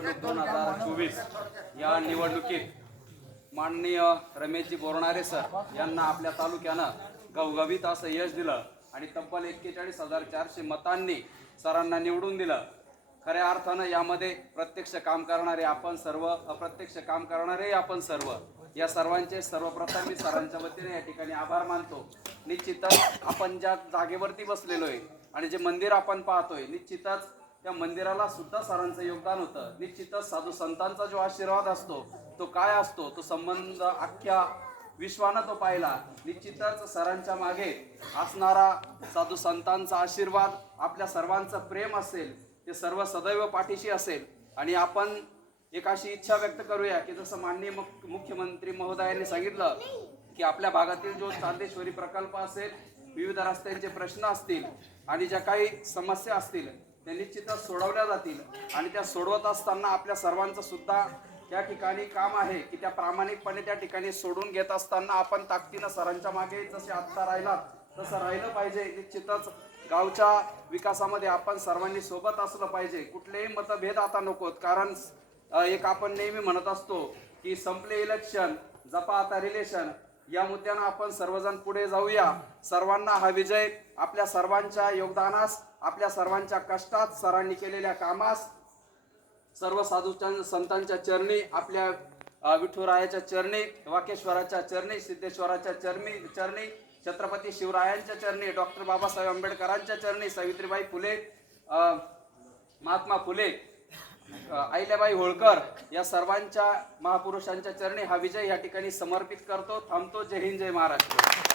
निवडणूक 2024 या निवडणुकीत माननीय रमेशजी बोरणारे सर यांना आपल्या तालुक्यानं घवघवीत असं यश दिलं आणि तब्बल 41,400 मतांनी सरांना निवडून दिलं। खऱ्या अर्थानं यामध्ये प्रत्यक्ष काम करणारे आपण सर्व, अप्रत्यक्ष काम करणारे आपण सर्व, या सर्वांचे सर्वप्रथम मी सरांच्या वतीने या ठिकाणी आभार मानतो। निश्चितच आपण ज्या जागेवरती बसलेलो आहे आणि जे मंदिर आपण पाहतोय, निश्चितच त्या मंदिराला सुद्धा सरांचं योगदान होतं। निश्चितच साधू संतांचा जो आशीर्वाद असतो तो काय असतो, तो संबंध अख्ख्या विश्वानं तो पाहिला। निश्चितच सरांच्या मागे असणारा साधू संतांचा आशीर्वाद, आपल्या सर्वांचं प्रेम असेल, ते सर्व सदैव पाठीशी असेल। आणि आपण एक अशी इच्छा व्यक्त करूया की जसं माननीय मुख्यमंत्री महोदयांनी सांगितलं की आपल्या भागातील जो चांदेश्वरी प्रकल्प असेल, विविध रस्त्यांचे प्रश्न असतील आणि ज्या काही समस्या असतील त्या निश्चितच सोडवल्या जातील। आणि त्या सोडवत असताना आपल्या सर्वांचं सुद्धा त्या ठिकाणी काम आहे की त्या प्रामाणिकपणे त्या ठिकाणी सोडून घेत असताना आपण ताकदीनं सरांच्या मागे जसे आत्ता राहिला तसं राहिलं पाहिजे। निश्चितच गावच्या विकासामध्ये आपण सर्वांनी सोबत असलं पाहिजे, कुठलेही मतभेद आता नकोत। कारण एक आपण नेहमी म्हणत असतो की संपले इलेक्शन, जपा आता रिलेशन, या मुद्द्यानं आपण सर्वजण पुढे जाऊया। सर्वांना हा विजय आपल्या सर्वांच्या योगदानास, आपल्या सर्वांच्या कष्टात, सरांनी केलेल्या कामास, सर्व साधू संतांच्या चरणी, आपल्या विठुरायाच्या चरणी, वाकेश्वराच्या चरणी, सिद्धेश्वराच्या चरणी, छत्रपती शिवरायांच्या चरणी, डॉक्टर बाबासाहेब आंबेडकरांच्या चरणी, सावित्रीबाई फुले, महात्मा फुले, अहिल्याबाई होळकर, या सर्वांच्या महापुरुषांच्या चरणी हा विजय या ठिकाणी समर्पित करतो। थांबतो। जय हिंद, जय महाराष्ट्र।